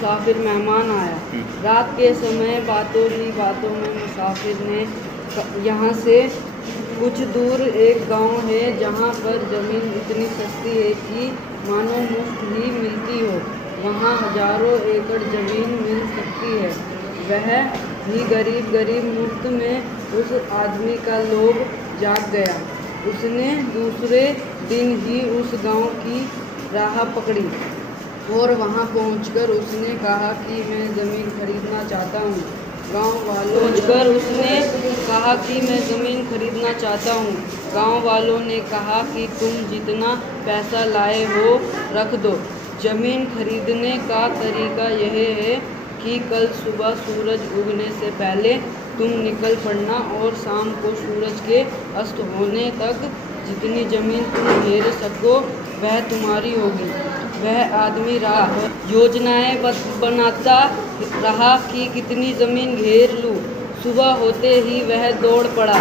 मुसाफिर मेहमान आया। रात के समय बातों ही बातों में मुसाफिर ने यहाँ से कुछ दूर एक गांव है जहाँ पर ज़मीन इतनी सस्ती है कि मानो मुफ्त ही मिलती हो। वहाँ हजारों एकड़ ज़मीन मिल सकती है। वह भी गरीब मुफ्त में उस आदमी का लोभ जाग गया। उसने दूसरे दिन ही उस गांव की राह पकड़ी और वहां पहुंचकर उसने कहा कि मैं ज़मीन खरीदना चाहता हूं। गांव वालों ने कहा कि तुम जितना पैसा लाए हो रख दो। ज़मीन खरीदने का तरीका यह है कि कल सुबह सूरज उगने से पहले तुम निकल पड़ना और शाम को सूरज के अस्त होने तक जितनी ज़मीन तुम घेर सको वह तुम्हारी होगी। वह आदमी योजनाएं बनाता रहा कि कितनी ज़मीन घेर लूँ। सुबह होते ही वह दौड़ पड़ा।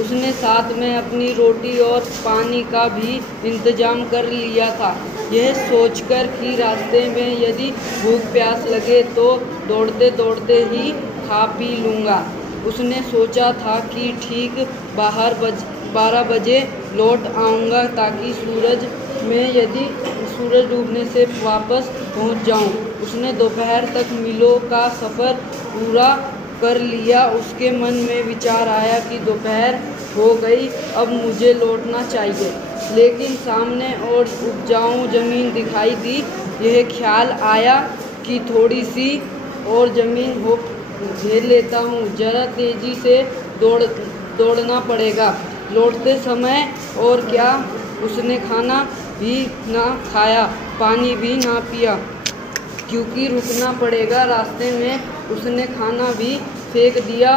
उसने साथ में अपनी रोटी और पानी का भी इंतजाम कर लिया था, यह सोचकर कि रास्ते में यदि भूख प्यास लगे तो दौड़ते दौड़ते ही खा पी लूँगा। उसने सोचा था कि ठीक 12 बजे लौट आऊँगा ताकि यदि सूरज डूबने से वापस पहुँच जाऊँ। उसने दोपहर तक मीलों का सफ़र पूरा कर लिया। उसके मन में विचार आया कि दोपहर हो गई, अब मुझे लौटना चाहिए। लेकिन सामने और उपजाऊ ज़मीन दिखाई दी। यह ख्याल आया कि थोड़ी सी और ज़मीन घेर लेता हूँ, ज़रा तेज़ी से दौड़ना पड़ेगा। लौटते समय और क्या, उसने खाना भी ना खाया, पानी भी ना पिया, क्योंकि रुकना पड़ेगा। रास्ते में उसने खाना भी फेंक दिया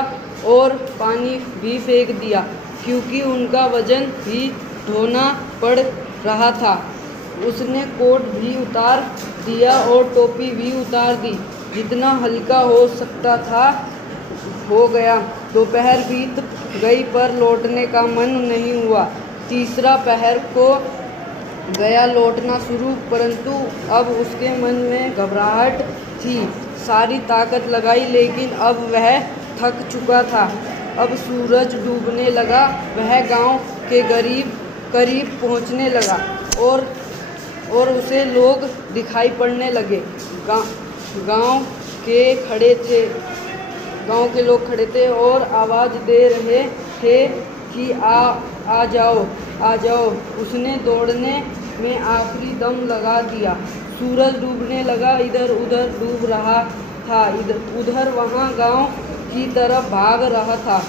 और पानी भी फेंक दिया, क्योंकि उनका वज़न भी ढोना पड़ रहा था। उसने कोट भी उतार दिया और टोपी भी उतार दी। जितना हल्का हो सकता था हो गया। दोपहर बीत गई पर लौटने का मन नहीं हुआ। तीसरा पहर को गया लौटना शुरू, परंतु अब उसके मन में घबराहट थी। सारी ताकत लगाई लेकिन अब वह थक चुका था। अब सूरज डूबने लगा। वह गांव के करीब पहुंचने लगा और उसे लोग दिखाई पड़ने लगे। गांव के लोग खड़े थे और आवाज़ दे रहे थे कि आ जाओ। उसने दौड़ने में आखिरी दम लगा दिया। सूरज डूबने लगा, इधर उधर डूब रहा था, उधर वहाँ गांव की तरफ भाग रहा था।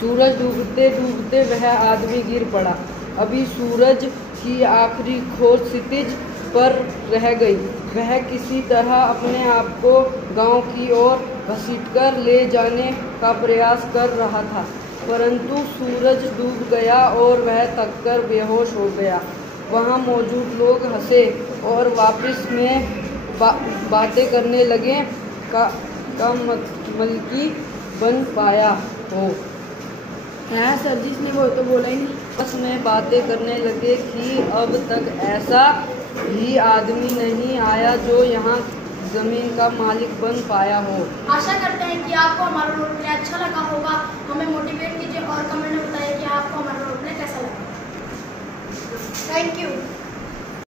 सूरज डूबते डूबते वह आदमी गिर पड़ा। अभी सूरज की आखिरी खोज क्षितिज पर रह गई। वह किसी तरह अपने आप को गांव की ओर घसीटकर ले जाने का प्रयास कर रहा था, परंतु सूरज डूब गया और वह थककर बेहोश हो गया। वहाँ मौजूद लोग हंसे और वापस में बातें करने लगे का मलकी बन पाया हो। हाँ सर जी, इसने वो तो बोला ही नहीं। बस में बातें करने लगे कि अब तक ऐसा ही आदमी नहीं आया जो यहाँ ज़मीन का मालिक बन पाया हो। आशा करते हैं कि आपको हमारा रोल प्ले अच्छा लगा होगा। हमें मोटिवेट कीजिए और कमेंट में बताइए कि आपको हमारा रोल प्ले कैसा लगा। Thank you.